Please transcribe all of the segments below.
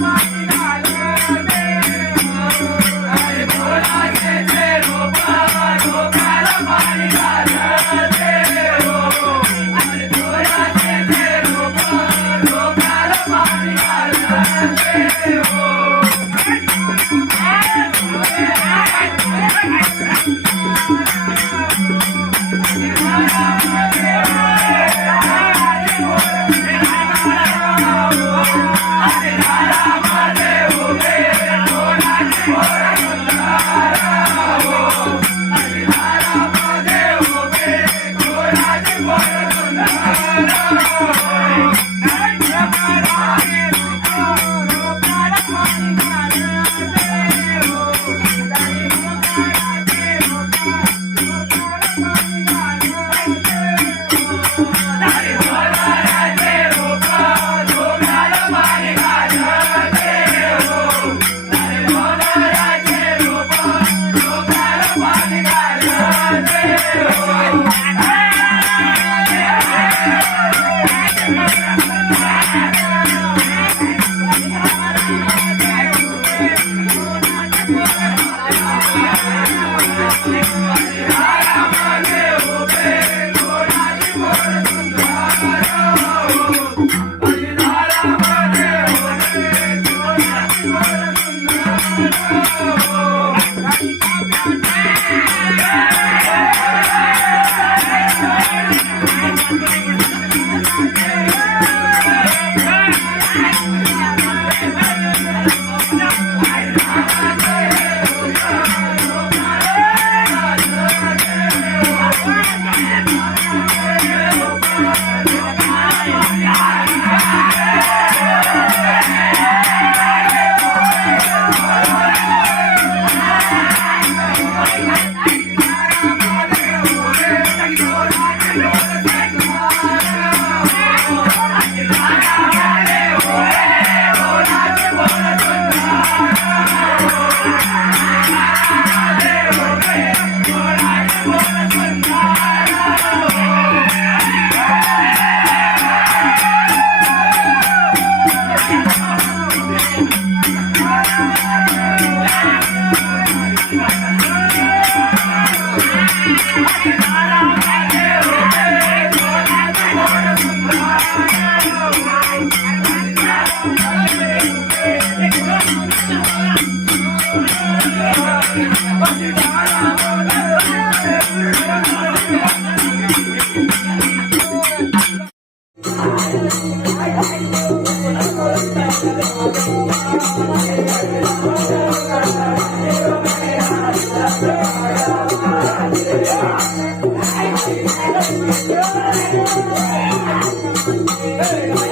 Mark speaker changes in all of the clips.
Speaker 1: Bye. Thank you. Amen.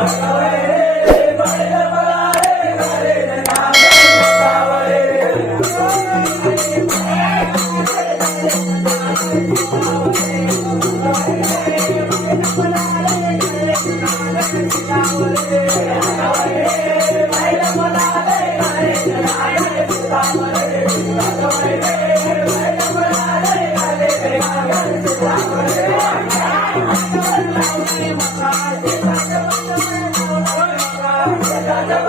Speaker 1: Amém.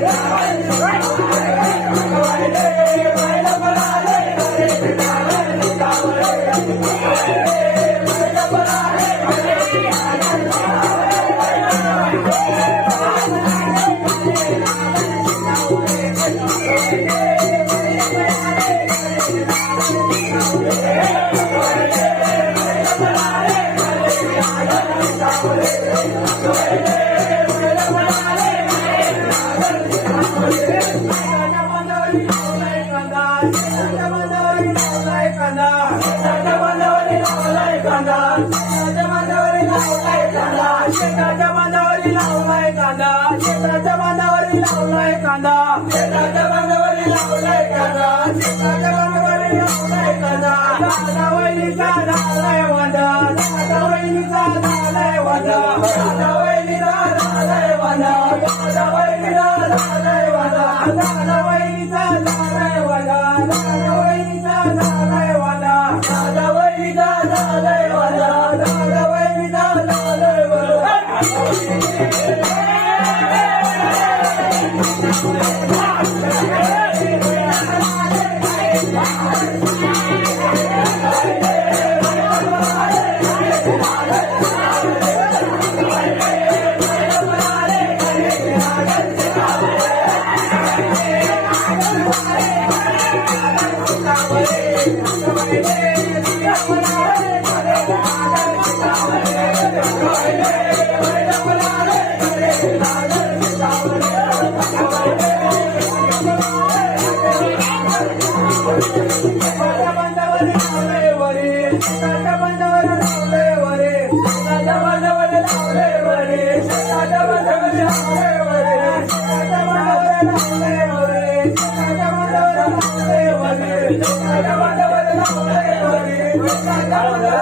Speaker 1: Yeah. शेताच्या बांधावरी लावलाय कांदा शेताच्या बांधावरी लावलाय कांदा शेताच्या बांधावरी लावलाय कांदा शेताच्या बांधावरी लावलाय कांदा दादा वहिनीचा झालाय वांदा दादा वहिनीचा झालाय वांदा दादा वहिनीचा झालाय वांदा दादा वहिनीचा झालाय वांदा दादा वहिनीचा झालाय वांदा बांधावरी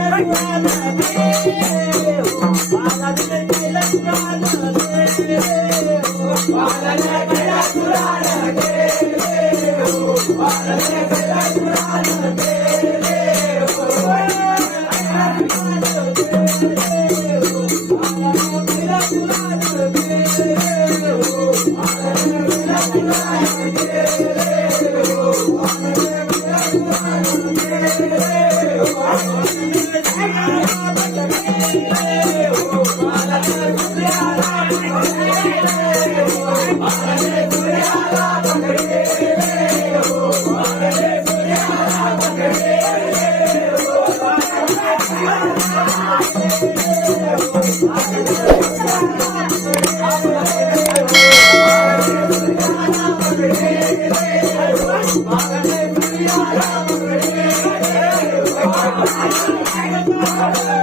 Speaker 1: Hey,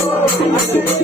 Speaker 1: I'm